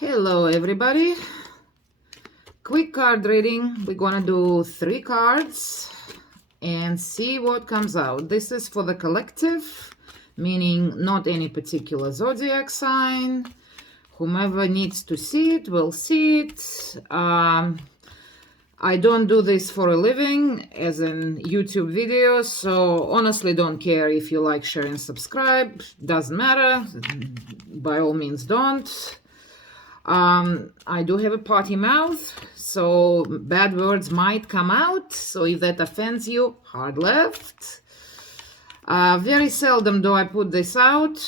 Hello everybody, quick card reading. We're gonna do 3 cards and see what comes out. This is for the collective, meaning not any particular zodiac sign. Whomever needs to see it will see it. I don't do this for a living as in YouTube videos, so honestly don't care if you like, share and subscribe. Doesn't matter, by all means don't. I do have a potty mouth, so bad words might come out. So if that offends you, hard left. Very seldom do I put this out,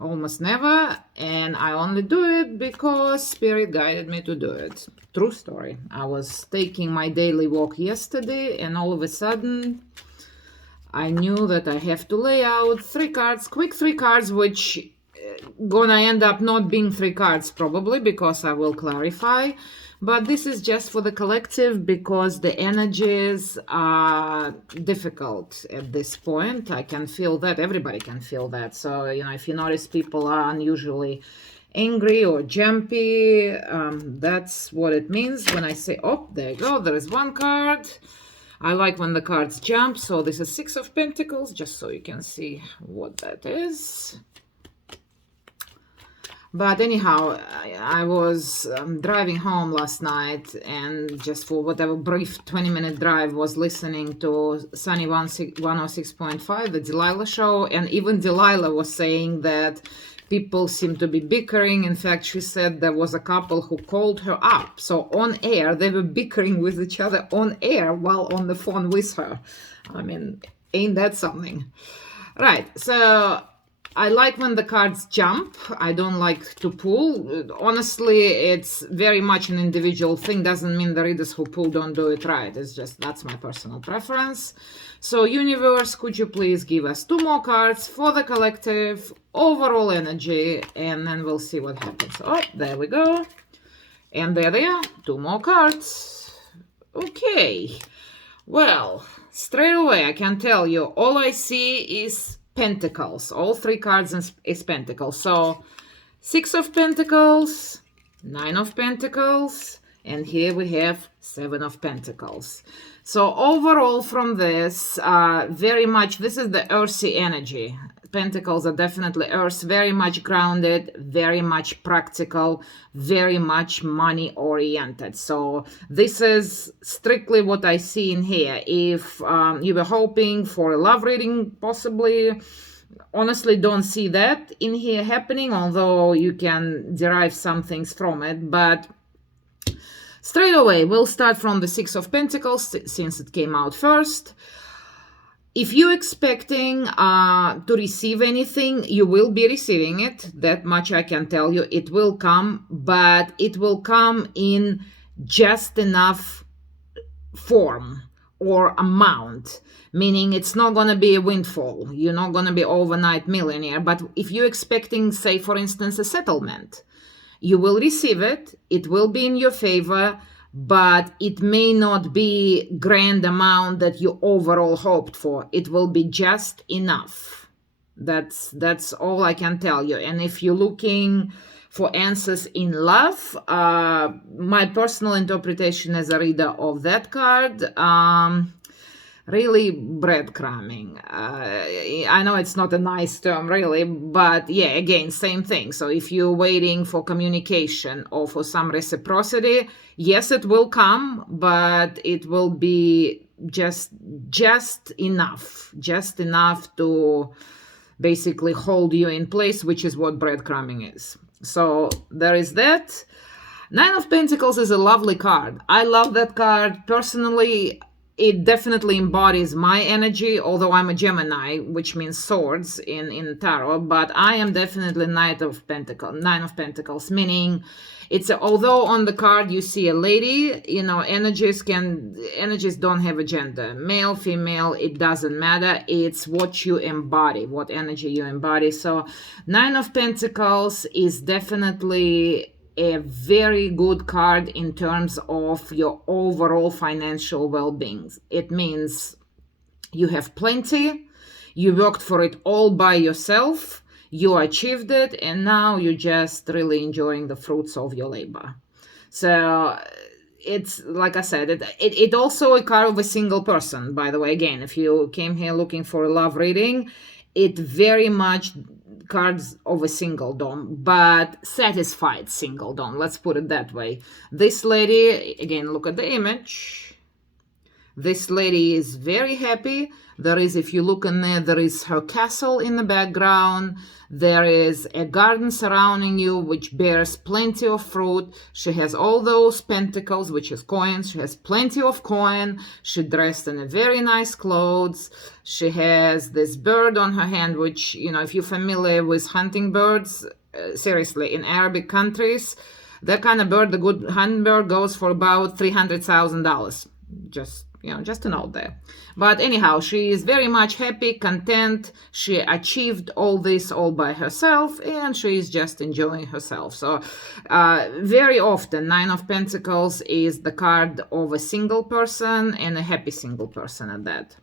almost never, and I only do it because Spirit guided me to do it. True story. I was taking my daily walk yesterday, and all of a sudden, I knew that I have to lay out 3 cards, quick 3 cards, which gonna end up not being 3 cards probably, because I will clarify, but this is just for the collective because the energies are difficult at this point. I can feel that, everybody can feel that. So if you notice people are unusually angry or jumpy, that's what it means when I say, oh, there you go, there is 1 card. I like when the cards jump. So this is 6 of Pentacles, just so you can see what that is. But anyhow, I was driving home last night, and just for whatever brief 20-minute drive was listening to Sunny 106.5, the Delilah show, and even Delilah was saying that people seem to be bickering. In fact, she said there was a couple who called her up. So on air, they were bickering with each other on air while on the phone with her. I mean, ain't that something? Right, so I like when the cards jump. I don't like to pull. Honestly, it's very much an individual thing. Doesn't mean the readers who pull don't do it right. It's just, that's my personal preference. So universe, could you please give us 2 more cards for the collective, overall energy, and then we'll see what happens. Oh, there we go. And there they are, 2 more cards. Okay. Well, straight away I can tell you, all I see is Pentacles. All 3 cards is Pentacles. So 6 of Pentacles, 9 of Pentacles, and here we have 7 of Pentacles. So overall from this, very much, this is the earthy energy. Pentacles are definitely earth, very much grounded, very much practical, very much money oriented. So this is strictly what I see in here. If you were hoping for a love reading, possibly, honestly don't see that in here happening, although you can derive some things from it. But straight away, we'll start from the 6 of Pentacles, since it came out first. If you're expecting to receive anything, you will be receiving it. That much I can tell you. It will come, but it will come in just enough form or amount, meaning it's not going to be a windfall. You're not going to be overnight millionaire. But if you're expecting, say, for instance, a settlement, you will receive it. It will be in your favor, but it may not be grand amount that you overall hoped for. It will be just enough. That's all I can tell you. And if you're looking for answers in love, my personal interpretation as a reader of that card, really breadcrumbing. I know it's not a nice term really, but yeah, again, same thing. So if you're waiting for communication or for some reciprocity, yes, it will come, but it will be just enough to basically hold you in place, which is what breadcrumbing is. So there is that. 9 of Pentacles is a lovely card. I love that card personally. It definitely embodies my energy, although I'm a Gemini, which means swords in tarot, but I am definitely 9 of Pentacles, meaning it's although on the card you see a lady, energies don't have a gender, male, female, it doesn't matter. It's what you embody, what energy you embody. So 9 of Pentacles is definitely a very good card in terms of your overall financial well-being. It means you have plenty, you worked for it all by yourself, You achieved it, and now you're just really enjoying the fruits of your labor. So it's like I said, it also a card of a single person, by the way. Again, if you came here looking for a love reading, it very much cards of a single dom, but satisfied single dom. Let's put it that way. This lady, again, look at the image. This lady is very happy. There is, if you look in there is her castle in the background. There is a garden surrounding you, which bears plenty of fruit. She has all those pentacles, which is coins. She has plenty of coin. She dressed in a very nice clothes. She has this bird on her hand, which, you know, if you're familiar with hunting birds, seriously, in Arabic countries, that kind of bird, the good hunting bird, goes for about $300,000. Just to note there. But anyhow, she is very much happy, content. She achieved all this all by herself, and she is just enjoying herself. So very often, Nine of Pentacles is the card of a single person, and a happy single person at that.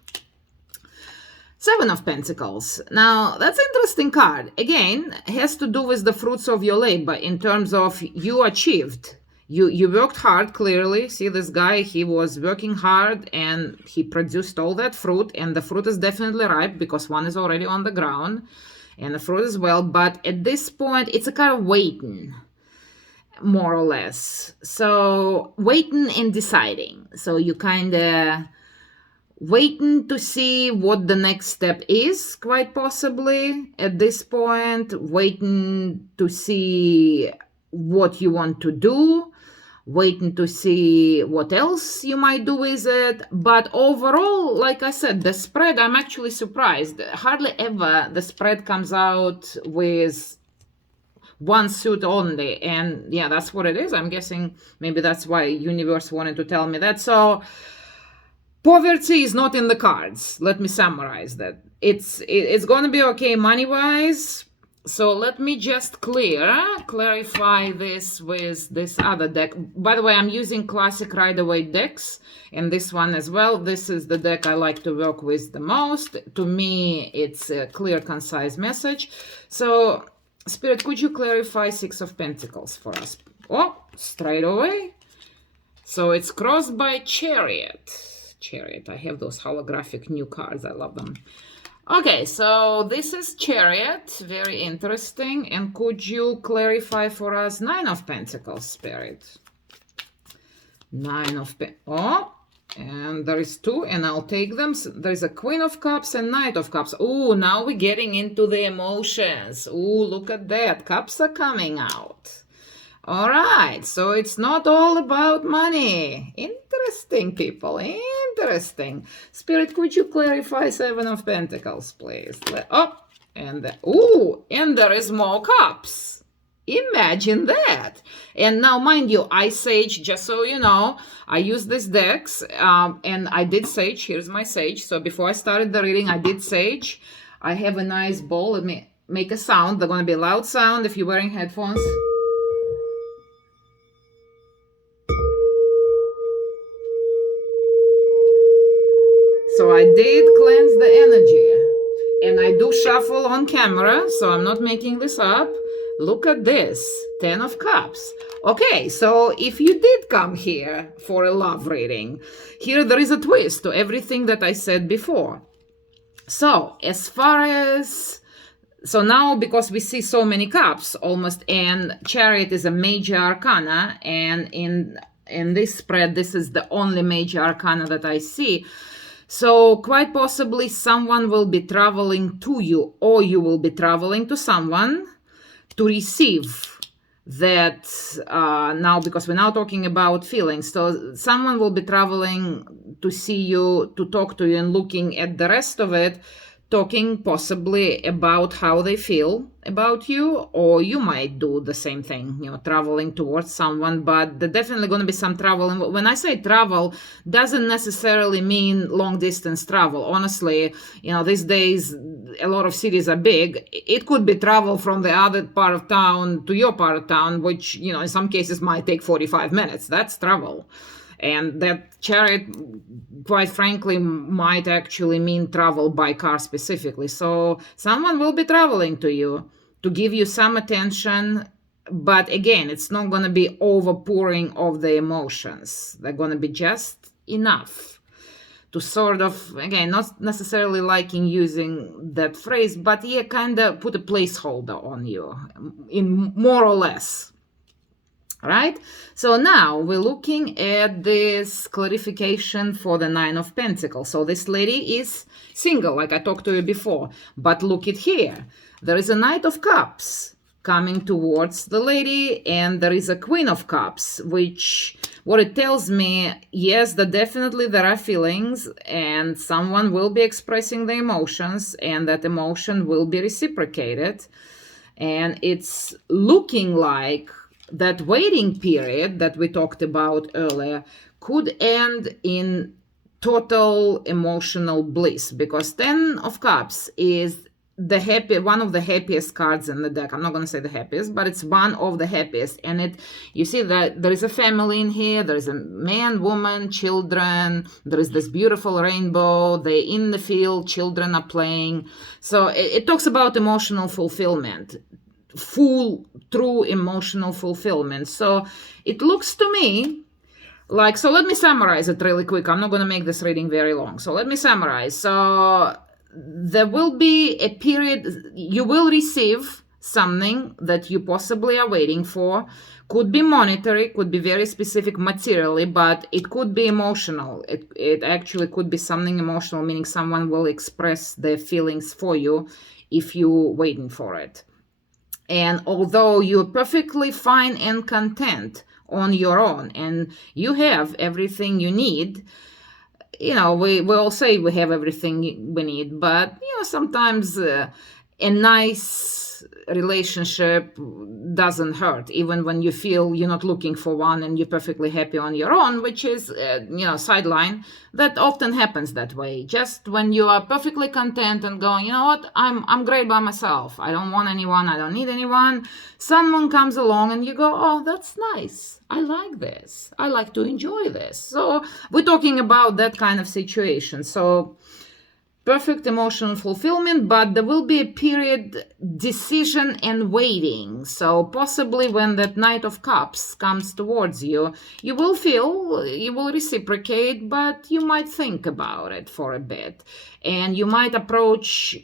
Seven of Pentacles. Now, that's an interesting card. Again, has to do with the fruits of your labor in terms of you achieved. You worked hard, clearly. See, this guy, he was working hard and he produced all that fruit, and the fruit is definitely ripe because one is already on the ground and the fruit as well. But at this point, it's a kind of waiting, more or less. So waiting and deciding. So you kind of waiting to see what the next step is, quite possibly at this point, waiting to see what you want to do, waiting to see what else you might do with it. But overall, like I said, the spread, I'm actually surprised. Hardly ever the spread comes out with one suit only. And yeah, that's what it is. I'm guessing maybe that's why universe wanted to tell me that. So poverty is not in the cards. Let me summarize that. It's going to be okay money-wise. So let me just clarify this with this other deck. By the way, I'm using classic Rider-Waite decks, and this one as well. This is the deck I like to work with the most. To me, it's a clear, concise message. So, Spirit, could you clarify Six of Pentacles for us? Oh, straight away. So it's crossed by Chariot. Chariot, I have those holographic new cards. I love them. Okay, so this is Chariot, very interesting. And could you clarify for us Nine of Pentacles, Spirit? Nine of Pentacles. Oh, and there is two, and I'll take them. So there's a Queen of Cups and Knight of Cups. Oh, now we're getting into the emotions. Oh, look at that. Cups are coming out. All right, so it's not all about money. Interesting, people, interesting. Spirit, could you clarify Seven of Pentacles, please? And there is more cups. Imagine that. And now, mind you, I sage, just so you know, I use these decks, and I did sage. Here's my sage. So before I started the reading, I did sage. I have a nice bowl. Let me make a sound. They're going to be a loud sound if you're wearing headphones. So I did cleanse the energy, and I do shuffle on camera, so I'm not making this up. Look at this, 10 of Cups. Okay, so if you did come here for a love reading, here there is a twist to everything that I said before. So as far as, so now because we see so many cups almost, and Chariot is a major arcana, and in this spread, this is the only major arcana that I see. So quite possibly someone will be traveling to you, or you will be traveling to someone to receive that now, because we're now talking about feelings. So someone will be traveling to see you, to talk to you, and looking at the rest of it, talking possibly about how they feel about you, or you might do the same thing, traveling towards someone. But there's definitely going to be some travel. And when I say travel, doesn't necessarily mean long distance travel. Honestly, these days a lot of cities are big. It could be travel from the other part of town to your part of town, which in some cases might take 45 minutes. That's travel. And that Chariot, quite frankly, might actually mean travel by car specifically. So someone will be traveling to you. to give you some attention. But again, it's not going to be overpouring of the emotions. They're going to be just enough to sort of, again, not necessarily liking using that phrase, but yeah, kind of put a placeholder on you, in more or less. Right? So now we're looking at this clarification for the Nine of Pentacles. So this lady is single, like I talked to you before. But look at here. There is a Knight of Cups coming towards the lady, and there is a Queen of Cups, which what it tells me, yes, that definitely there are feelings, and someone will be expressing the emotions, and that emotion will be reciprocated. And it's looking like that waiting period that we talked about earlier could end in total emotional bliss, because 10 of Cups is one of the happiest cards in the deck. I'm not going to say the happiest, but it's one of the happiest. And you see that there is a family in here. There is a man, woman, children. There is this beautiful rainbow. They're in the field. Children are playing. So it talks about emotional fulfillment, full, true emotional fulfillment. So it looks to me like, so let me summarize it really quick. I'm not going to make this reading very long. So let me summarize. So there will be a period, you will receive something that you possibly are waiting for. Could be monetary, could be very specific materially, but it could be emotional. It actually could be something emotional, meaning someone will express their feelings for you if you're waiting for it. And although you're perfectly fine and content on your own, and you have everything you need, we all say we have everything we need, but sometimes a nice relationship doesn't hurt, even when you feel you're not looking for one and you're perfectly happy on your own, which is sideline. That often happens that way. Just when you are perfectly content and going, you know what, I'm great by myself, I don't want anyone, I don't need anyone, someone comes along and you go, oh, that's nice, I like this, I like to enjoy this. So we're talking about that kind of situation. So perfect emotional fulfillment, but there will be a period, decision and waiting. So possibly when that Knight of Cups comes towards you, you will feel, you will reciprocate, but you might think about it for a bit. And you might approach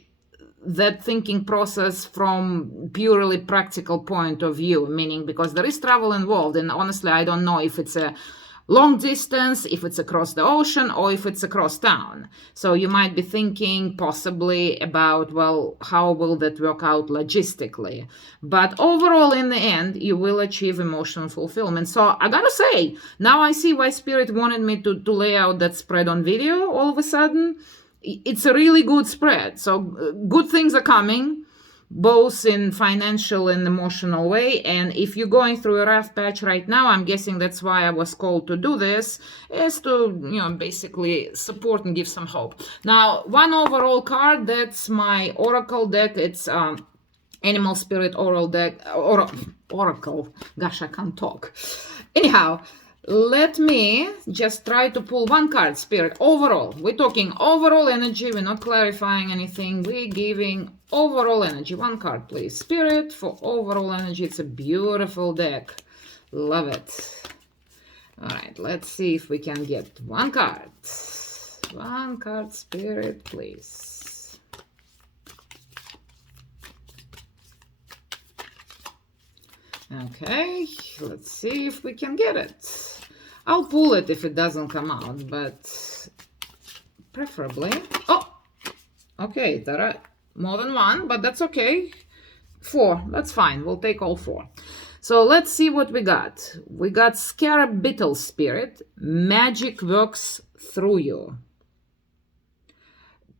that thinking process from purely practical point of view, meaning because there is travel involved, and honestly, I don't know if it's a long distance, if it's across the ocean, or if it's across town. So you might be thinking possibly about, well, how will that work out logistically? But overall, in the end, you will achieve emotional fulfillment. So I gotta say, now I see why Spirit wanted me to lay out that spread on video all of a sudden. It's a really good spread. So good things are coming, both in financial and emotional way. And if you're going through a rough patch right now, I'm guessing that's why I was called to do this, is to basically support and give some hope. Now, one overall card, that's my oracle deck. It's Animal Spirit Oracle. Gosh, I can't talk. Anyhow, let me just try to pull one card, Spirit, overall. We're talking overall energy. We're not clarifying anything. We're giving overall energy. One card, please. Spirit, for overall energy. It's a beautiful deck. Love it. All right, let's see if we can get one card. One card, Spirit, please. Okay, let's see if we can get it. I'll pull it if it doesn't come out, but preferably... Oh, okay, there are more than one, but that's okay. 4, that's fine. We'll take all 4. So let's see what we got. We got Scarab Beetle Spirit. Magic works through you.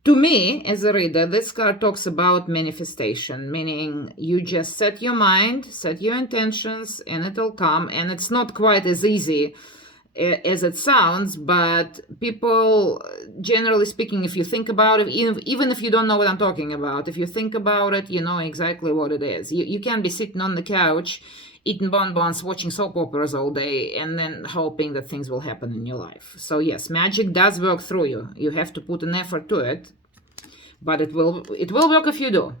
To me, as a reader, this card talks about manifestation, meaning you just set your mind, set your intentions, and it'll come. And it's not quite as easy as it sounds, but people, generally speaking, if you think about it, even if you don't know what I'm talking about, if you think about it, you know exactly what it is. You can be sitting on the couch, eating bonbons, watching soap operas all day, and then hoping that things will happen in your life. So yes, magic does work through you. You have to put an effort to it, but it will work if you do.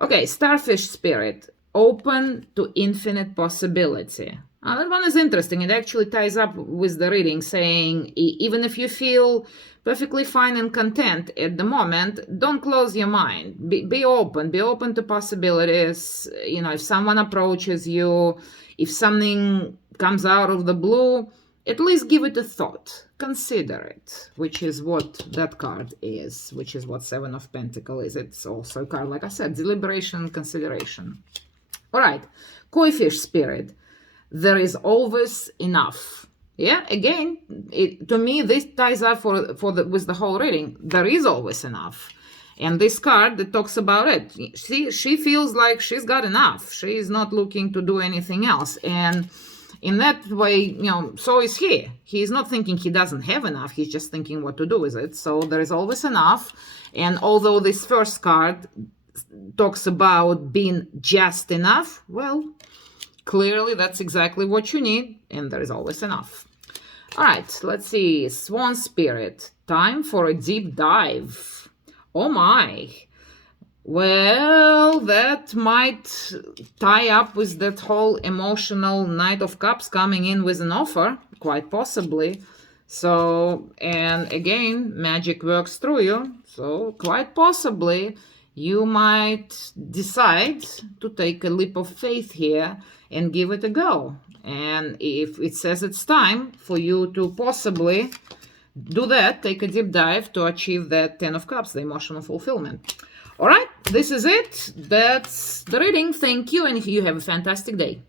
Okay, Starfish Spirit, open to infinite possibility. That one is interesting. It actually ties up with the reading, saying even if you feel perfectly fine and content at the moment, don't close your mind. Be open to possibilities. You know, if someone approaches you, if something comes out of the blue, at least give it a thought. Consider it, which is what that card is, which is what Seven of Pentacles is. It's also a card, like I said, deliberation, consideration. All right, Koi-fish Spirit, there is always enough. Yeah, again, to me, this ties up with the whole reading. There is always enough. And this card that talks about it, she feels like she's got enough. She is not looking to do anything else. And in that way, you know, so is he. He's not thinking he doesn't have enough. He's just thinking what to do with it. So there is always enough. And although this first card talks about being just enough, well, clearly that's exactly what you need. And there is always enough. All right, let's see. Swan Spirit. Time for a deep dive. Oh my. Well, that might tie up with that whole emotional Knight of Cups coming in with an offer, quite possibly. So, and again, magic works through you. So, quite possibly, you might decide to take a leap of faith here and give it a go. And if it says it's time for you to possibly do that, take a deep dive to achieve that Ten of Cups, the emotional fulfillment. All right, this is it. That's the reading. Thank you, and you have a fantastic day.